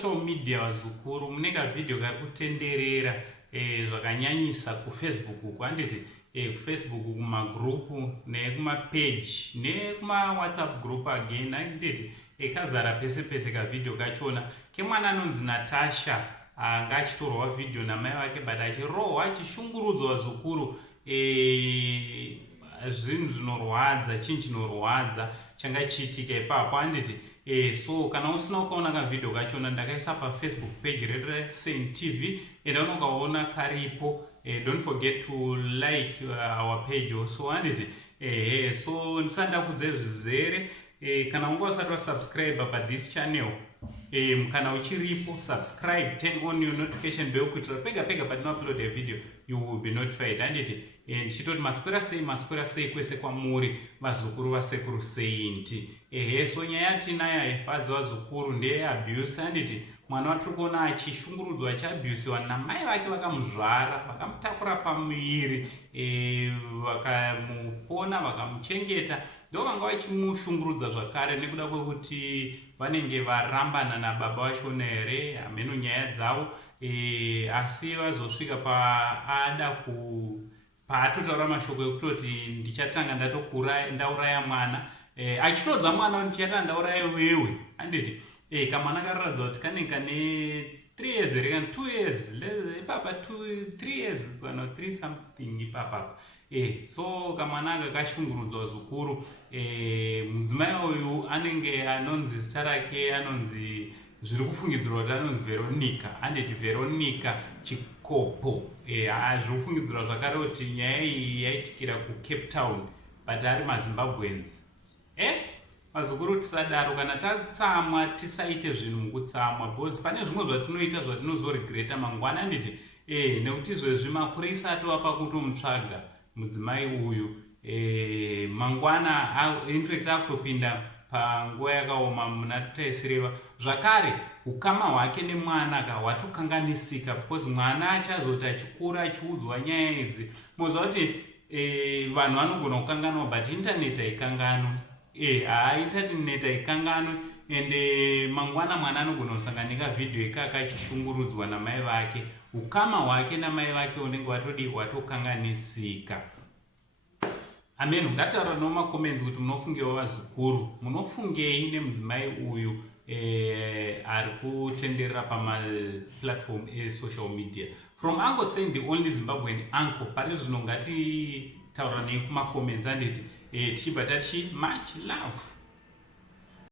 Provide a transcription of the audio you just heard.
social media wazukuru mune kavidhio kari kutenderera zvakanyanyisa kufacebook uku handiti kufacebook kumagrupu nekumapage nekumawhatsapp group again handiti kazara pese pese kavidhio kachona kemwana anonzi Natasha anga achitorwa vidhio namai vake but achirohwa achishungurudzwa zukuru zvinhu zvinorwadza chinhu chinorwadza changa chiitika ipapo handiti so kana usina ukaona kavidhio kachona ndakaisa pafacebook page reSaint TV enda unongaona karipo. Don't forget to like our page also handiti so ndisanda kudze zvizere kana unga usati wasubscribe pathis channel kana uchiripo subscribe, turn on your notification bell kuitira pega pega patinoupload a video you will be notified handiti ndichitoti maswera sei kwese kwamuri vazukuru vasekuru Saint. So nyaya tinayo haifadzi vazukuru ndeyeabuse handiti mwana watiri kuona achishungurudzwa achiabusiwa namai vake vakamuzvara vakamutakura pamuviri vakamupona vakamuchengeta ndo vanga vachimushungurudza zvakare nekuda kwekuti vanenge varambana nababa vachona here hameno nyaya dzavo asi vazosvika paada paatotaura mashoko ekutoti ndichatanga ndauraya mwana achitodza mwana ndichatanga ndauraya wewe handiti kamwana karatidza kuti kanenge kane 3 years here kana 2 years ipapa 3 years kana 3 something ipapa so kamwana aka kashungurudzwa zukuru. Mudzimai uyu anenge anonzi zita rake anonzi zviri kufungidzirwa kuti anonzi Veronica handiti Veronica Chikopo. Zviri kufungidzirwa zvakare kuti nyaya iyi yaitikira kuCape Town but ari maZimbabweans. Mazukuru tisadaro kana tatsamwa tisaite zvinhu mukutsamwa because pane zvimwe zvatinoita zvatinozoregreta mangwana handiti nekuti izvezvi mapurisa atova kutomutsvaga mudzimai uyu mangwana infact akutopinda panguva yakaoma muna taisireva zvakare ukama hwake nemwana hwatokanganisika because mwana achazoti achikura achiudzwa nyaya idzi moziva kuti vanhu vanogona kukanganwa but internet haikanganwa internet haikanganwa ende mangwana mwana anogona kusanganika vidhio ikaka achishungurudzwa namai vake ukama hwake namai vake unenge watokanganisika. Amen. Ngataura nomacomments kuti munofungewo vazukuru munofungei nemudzimai uyu ari kutenderera pamaplatform esocial media. From Uncle Saint, the only Zimbabwean uncle, pari zvino ngatitaura nei kumacomments handiti tichibva tachi much love.